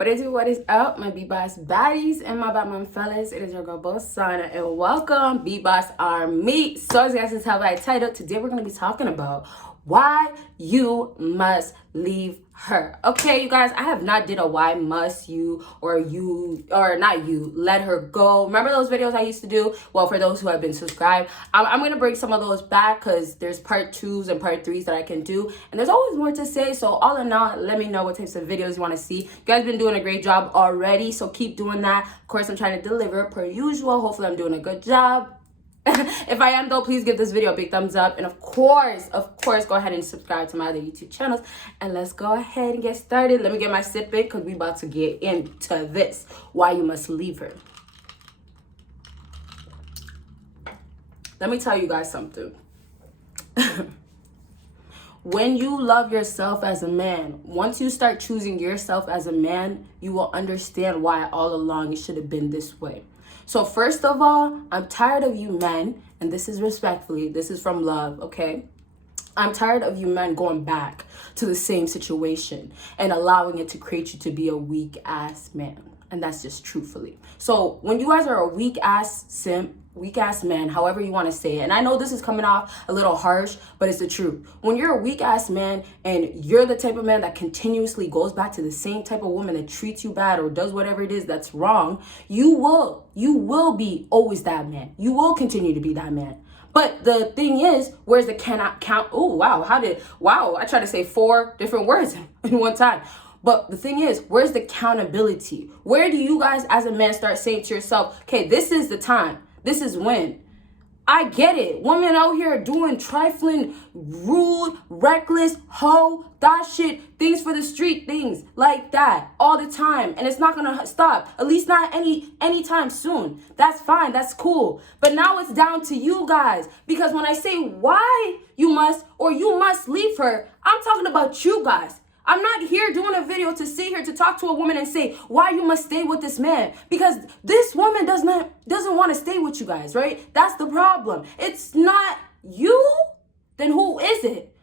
What is up, my BBossBaddies and my Batman fellas? It is your girl Bosana and welcome BBossArmy. So as you guys can tell by the title, today we're going to be talking about why you must leave her. Okay, you guys, I have not did a why must you or not you let her go. Remember those videos I used to do? Well, for those who have been subscribed, I'm gonna bring some of those back because there's part 2s and part 3s that I can do, and there's always more to say. So all in all, let me know what types of videos you want to see. You guys been doing a great job already, so keep doing that. Of course, I'm trying to deliver per usual. Hopefully I'm doing a good job. If I am though, please give this video a big thumbs up, and of course go ahead and subscribe to my other YouTube channels, and let's go ahead and get started. Let me get my sip in because we about to get into this, why you must leave her. Let me tell you guys something. When you love yourself as a man, once you start choosing yourself as a man, you will understand why all along it should have been this way. So first of all, I'm tired of you men, and this is respectfully, this is from love, okay? I'm tired of you men going back to the same situation and allowing it to create you to be a weak ass man. And that's just truthfully. So when you guys are a weak ass simp, weak ass man, however you want to say it, and I know this is coming off a little harsh, but it's the truth. When you're a weak ass man and you're the type of man that continuously goes back to the same type of woman that treats you bad or does whatever it is that's wrong, you will be always that man. You will continue to be that man. But the thing is, where's the cannot count? Oh, wow. I tried to say 4 different words in one time. But the thing is, where's the accountability? Where do you guys as a man start saying to yourself, okay, this is the time. This is when. I get it. Women out here doing trifling, rude, reckless, hoe, that shit, things for the street, things like that all the time. And it's not going to stop. At least not anytime soon. That's fine. That's cool. But now it's down to you guys. Because when I say why you must leave her, I'm talking about you guys. I'm not here doing a video to sit here to talk to a woman and say why you must stay with this man, because this woman doesn't want to stay with you guys, right? That's the problem. It's not you. Then who is it?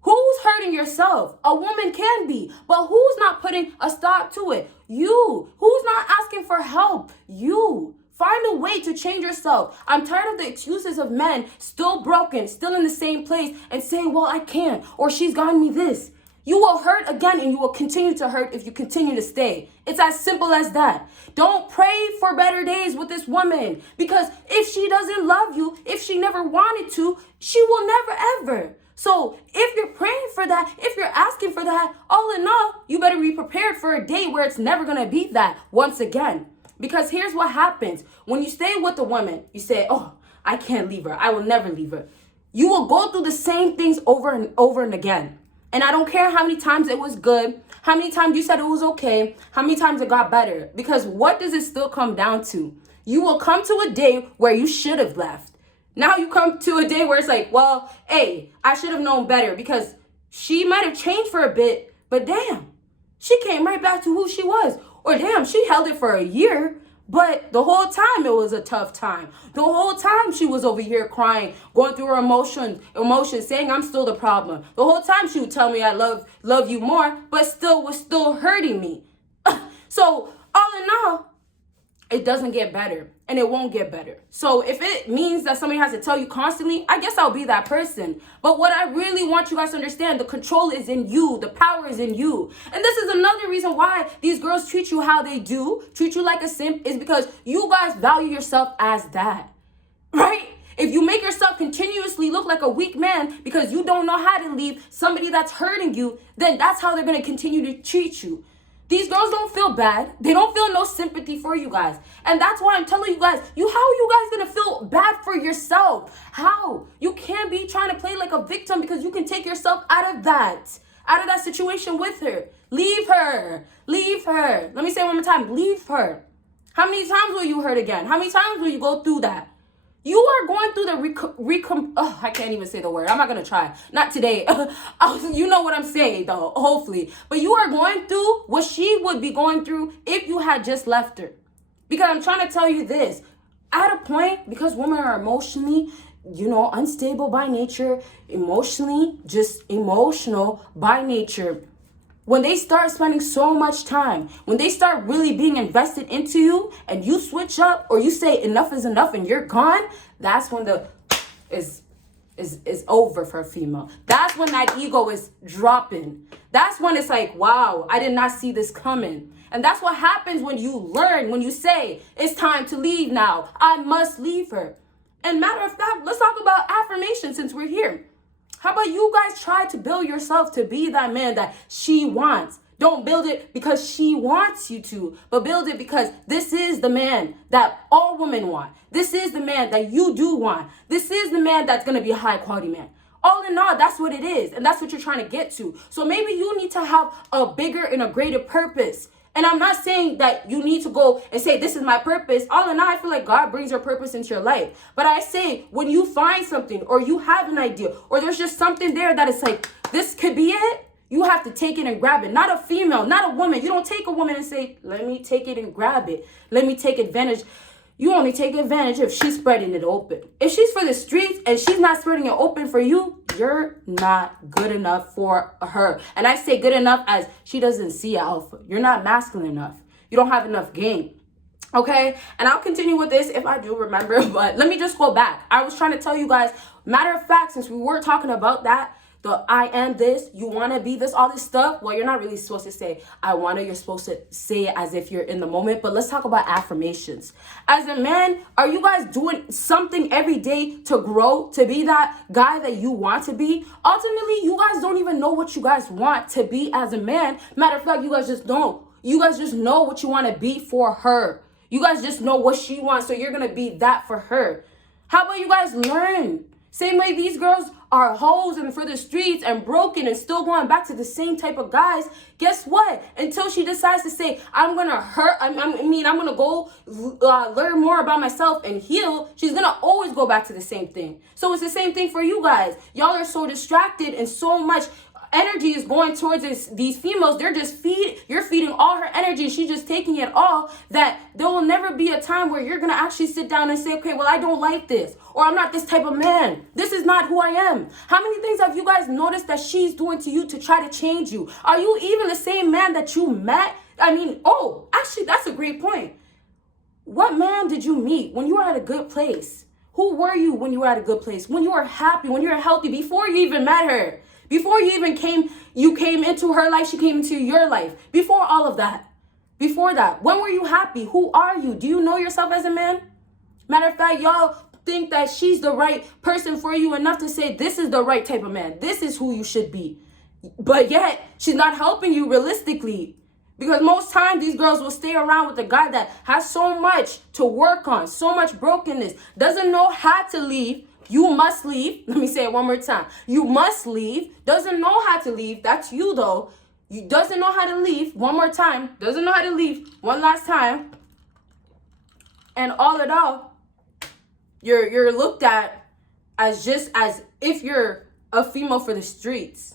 Who's hurting yourself? A woman can be, but who's not putting a stop to it? You. Who's not asking for help? You. Find a way to change yourself. I'm tired of the excuses of men still broken, still in the same place and saying, well, I can't, or she's gotten me this. You will hurt again, and you will continue to hurt if you continue to stay. It's as simple as that. Don't pray for better days with this woman, because if she doesn't love you, if she never wanted to, she will never ever. So if you're praying for that, if you're asking for that, all in all, you better be prepared for a day where it's never going to be that once again. Because here's what happens. When you stay with a woman, you say, oh, I can't leave her. I will never leave her. You will go through the same things over and over and again. And I don't care how many times it was good, how many times you said it was okay, how many times it got better. Because what does it still come down to? You will come to a day where you should have left. Now you come to a day where it's like, well, hey, I should have known better, because she might have changed for a bit, but damn, she came right back to who she was. Or damn, she held it for a year. But the whole time it was a tough time. The whole time she was over here crying, going through her emotions, saying I'm still the problem. The whole time she would tell me I love you more, but was still hurting me. So all in all, it doesn't get better, and it won't get better. So if it means that somebody has to tell you constantly, I guess I'll be that person. But what I really want you guys to understand, the control is in you. The power is in you. And this is another reason why these girls treat you how they do, treat you like a simp, is because you guys value yourself as that, right? If you make yourself continuously look like a weak man because you don't know how to leave somebody that's hurting you, then that's how they're going to continue to treat you. These girls don't feel bad. They don't feel no sympathy for you guys. And that's why I'm telling you guys, how are you guys going to feel bad for yourself? How? You can't be trying to play like a victim, because you can take yourself out of that situation with her. Leave her. Leave her. Let me say it one more time. Leave her. How many times will you hurt again? How many times will you go through that? You are going through the I can't even say the word. I'm not going to try. Not today. You know what I'm saying, though, hopefully. But you are going through what she would be going through if you had just left her. Because I'm trying to tell you this. At a point, because women are emotionally, unstable by nature, emotional by nature, When they start spending so much time, when they start really being invested into you and you switch up or you say enough is enough and you're gone, that's when the is over for a female. That's when that ego is dropping. That's when it's like, wow, I did not see this coming. And that's what happens when you learn, when you say, it's time to leave now. I must leave her. And matter of fact, let's talk about affirmation since we're here. How about you guys try to build yourself to be that man that she wants? Don't build it because she wants you to, but build it because this is the man that all women want. This is the man that you do want. This is the man that's going to be a high quality man. All in all, that's what it is. And that's what you're trying to get to. So maybe you need to have a bigger and a greater purpose. And I'm not saying that you need to go and say, this is my purpose. All in all, I feel like God brings your purpose into your life. But I say, when you find something or you have an idea or there's just something there that is like, this could be it, you have to take it and grab it. Not a female, not a woman. You don't take a woman and say, let me take it and grab it. Let me take advantage. You only take advantage if she's spreading it open. If she's for the streets and she's not spreading it open for you, you're not good enough for her. And I say good enough as she doesn't see alpha. You're not masculine enough. You don't have enough game. Okay? And I'll continue with this if I do remember. But let me just go back. I was trying to tell you guys, matter of fact, since we were talking about that, the I am this, you want to be this, all this stuff. Well, you're not really supposed to say, I want to. You're supposed to say it as if you're in the moment. But let's talk about affirmations. As a man, are you guys doing something every day to grow, to be that guy that you want to be? Ultimately, you guys don't even know what you guys want to be as a man. Matter of fact, you guys just don't. You guys just know what you want to be for her. You guys just know what she wants, so you're going to be that for her. How about you guys learn? Same way these girls are hoes and for the streets and broken and still going back to the same type of guys. Guess what? Until she decides to say, I'm going to go learn more about myself and heal, she's going to always go back to the same thing. So it's the same thing for you guys. Y'all are so distracted and so much energy is going towards these females. You're feeding all her energy. She's just taking it all, that there will never be a time where you're going to actually sit down and say, okay, well, I don't like this, or I'm not this type of man. This is not who I am. How many things have you guys noticed that she's doing to you to try to change you? Are you even the same man that you met? Actually, that's a great point. What man did you meet when you were at a good place? Who were you when you were at a good place? When you were happy, when you were healthy, before you even met her? Before you even came into her life, she came into your life. Before all of that. Before that. When were you happy? Who are you? Do you know yourself as a man? Matter of fact, y'all think that she's the right person for you enough to say, this is the right type of man. This is who you should be. But yet, she's not helping you realistically. Because most times, these girls will stay around with a guy that has so much to work on, so much brokenness, doesn't know how to leave. You must leave. Let me say it one more time. You must leave. Doesn't know how to leave. That's you, though. You doesn't know how to leave. One more time. Doesn't know how to leave. One last time. And all in all, you're looked at as just as if you're a female for the streets.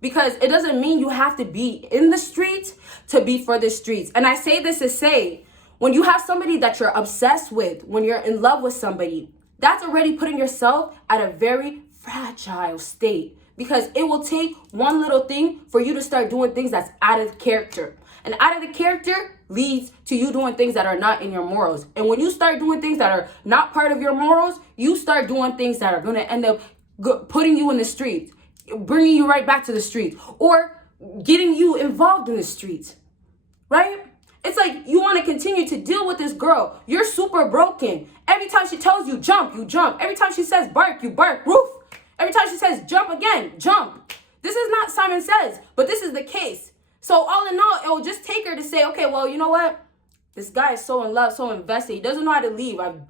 Because it doesn't mean you have to be in the streets to be for the streets. And I say this to say, when you have somebody that you're obsessed with, when you're in love with somebody, that's already putting yourself at a very fragile state, because it will take one little thing for you to start doing things that's out of character. And out of the character leads to you doing things that are not in your morals. And when you start doing things that are not part of your morals, you start doing things that are going to end up putting you in the streets, bringing you right back to the streets, or getting you involved in the streets, right? It's like you want to continue to deal with this girl. You're super broken. Every time she tells you jump, you jump. Every time she says bark, you bark. Roof. Every time she says jump again, jump. This is not Simon Says, but this is the case. So all in all, it will just take her to say, okay, well, you know what? This guy is so in love, so invested. He doesn't know how to leave. I've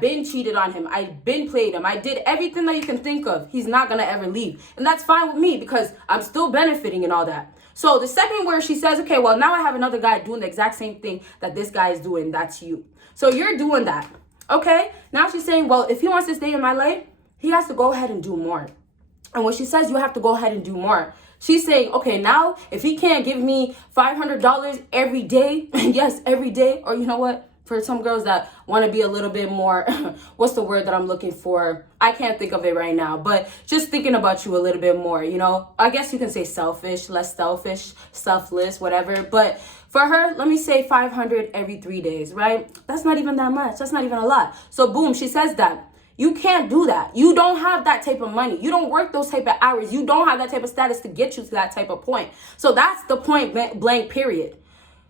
been cheated on him. I've been played him. I did everything that you can think of. He's not going to ever leave. And that's fine with me because I'm still benefiting and all that. So the second where she says, okay, well, now I have another guy doing the exact same thing that this guy is doing. That's you. So you're doing that. Okay. Now she's saying, well, if he wants to stay in my life, he has to go ahead and do more. And when she says you have to go ahead and do more, she's saying, okay, now if he can't give me $500 every day, yes, every day, or you know what, for some girls that want to be a little bit more, what's the word that I'm looking for? I can't think of it right now, but just thinking about you a little bit more, you know? I guess you can say selfish, less selfish, selfless, whatever. But for her, let me say 500 every 3 days, right? That's not even that much. That's not even a lot. So boom, she says that. You can't do that. You don't have that type of money. You don't work those type of hours. You don't have that type of status to get you to that type of point. So that's the point blank period.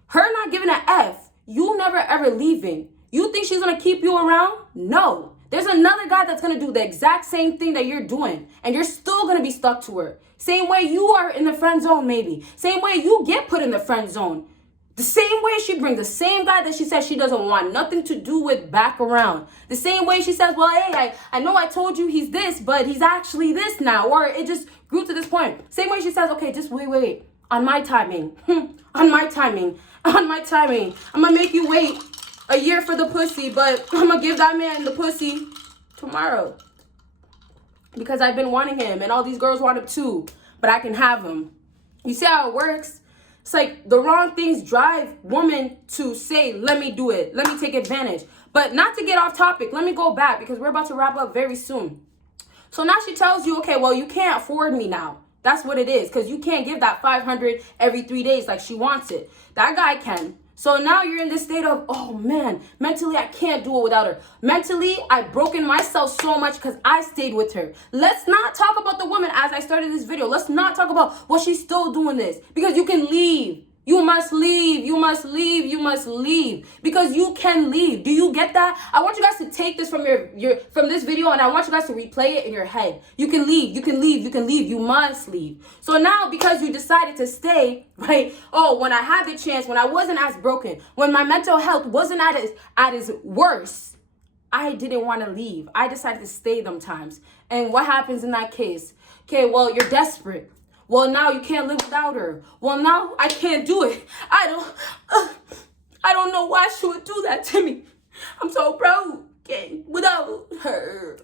Her not giving an F, you never ever leaving. You think she's going to keep you around? No. There's another guy that's going to do the exact same thing that you're doing, and you're still going to be stuck to her. Same way you are in the friend zone, maybe. Same way you get put in the friend zone. The same way she brings the same guy that she says she doesn't want nothing to do with back around. The same way she says, well, hey, I know I told you he's this, but he's actually this now. Or it just grew to this point. Same way she says, okay, just wait. On my timing. On my timing. I'm going to make you wait a year for the pussy, but I'm going to give that man the pussy tomorrow. Because I've been wanting him, and all these girls want him too. But I can have him. You see how it works? It's like the wrong things drive women to say, let me do it. Let me take advantage. But not to get off topic, let me go back because we're about to wrap up very soon. So now she tells you, okay, well, you can't afford me now. That's what it is, because you can't give that 500 every 3 days like she wants it. That guy can. So now you're in this state of, oh man, mentally I can't do it without her. Mentally, I've broken myself so much because I stayed with her. Let's not talk about the woman as I started this video. Let's not talk about, well, she's still doing this. Because you can leave. You must leave. You must leave. You must leave. Because you can leave. Do you get that? I want you guys to take this from from this video, and I want you guys to replay it in your head. You can leave. You can leave. You can leave. You must leave. So now, because you decided to stay, right? Oh, when I had the chance, when I wasn't as broken, when my mental health wasn't at its worst, I didn't want to leave. I decided to stay them times. And what happens in that case? Okay, well, you're desperate. Well, now you can't live without her. Well, now I can't do it. I don't know why she would do that to me. I'm so broke. Okay, without her.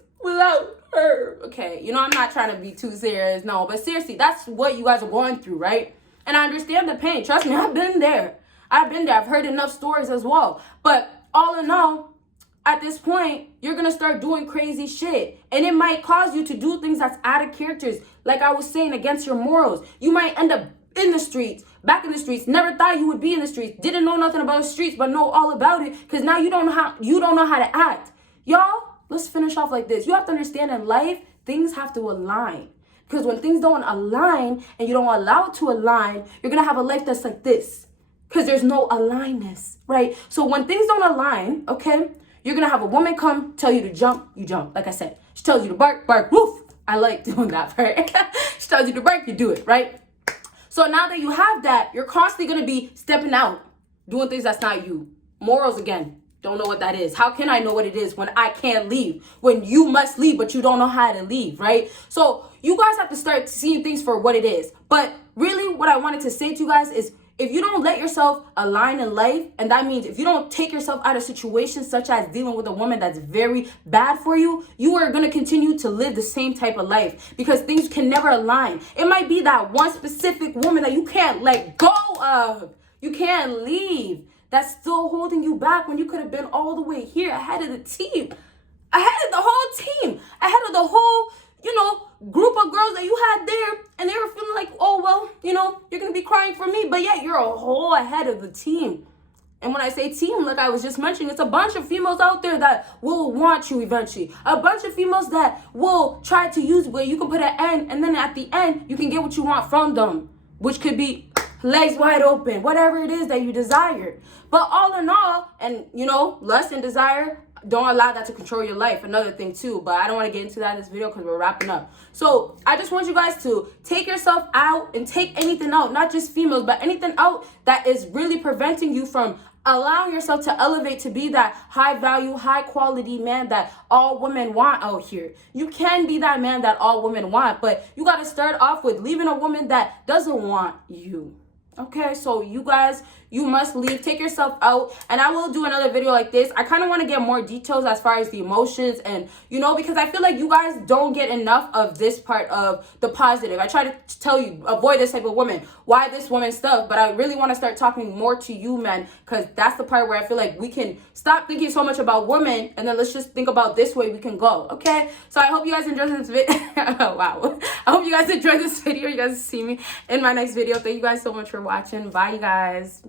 Okay, you know, I'm not trying to be too serious, no, but seriously, that's what you guys are going through, right? And I understand the pain. Trust me, I've been there. I've heard enough stories as well. But all in all, at this point, you're going to start doing crazy shit. And it might cause you to do things that's out of characters. Like I was saying, against your morals. You might end up in the streets, back in the streets. Never thought you would be in the streets. Didn't know nothing about the streets, but know all about it. Because now you don't know how to act. Y'all, let's finish off like this. You have to understand in life, things have to align. Because when things don't align and you don't allow it to align, you're going to have a life that's like this. Because there's no alignedness, right? So when things don't align, okay, you're going to have a woman come tell you to jump, you jump. Like I said, she tells you to bark, woof. I like doing that part. She tells you to bark, you do it, right? So now that you have that, you're constantly going to be stepping out, doing things that's not you. Morals, again, don't know what that is. How can I know what it is when I can't leave? When you must leave, but you don't know how to leave, right? So you guys have to start seeing things for what it is. But really what I wanted to say to you guys is, if you don't let yourself align in life, and that means if you don't take yourself out of situations such as dealing with a woman that's very bad for you, you are going to continue to live the same type of life because things can never align. It might be that one specific woman that you can't let go of. You can't leave. That's still holding you back when you could have been all the way here ahead of the team. Ahead of the whole team. Ahead of the whole, group of girls that you had there, and they were feeling like, oh, well, you're going to be crying for me, but yet you're a whole ahead of the team. And when I say team, like I was just mentioning, it's a bunch of females out there that will want you eventually. A bunch of females that will try to use where you can put an end, and then at the end, you can get what you want from them, which could be legs wide open, whatever it is that you desire. But all in all, and lust and desire, don't allow that to control your life. Another thing too, but I don't want to get into that in this video because we're wrapping up. So I just want you guys to take yourself out and take anything out, not just females, but anything out that is really preventing you from allowing yourself to elevate to be that high value, high quality man that all women want out here. You can be that man that all women want, but you got to start off with leaving a woman that doesn't want you. Okay, so you guys, you must leave. Take yourself out. And I will do another video like this. I kind of want to get more details as far as the emotions and, you know, because I feel like you guys don't get enough of this part of the positive. I try to tell you, avoid this type of woman. Why this woman stuff? But I really want to start talking more to you men, because that's the part where I feel like we can stop thinking so much about women and then let's just think about this way we can go. Okay? So I hope you guys enjoyed this video. Wow. I hope you guys enjoyed this video. You guys see me in my next video. Thank you guys so much for watching. Bye, you guys.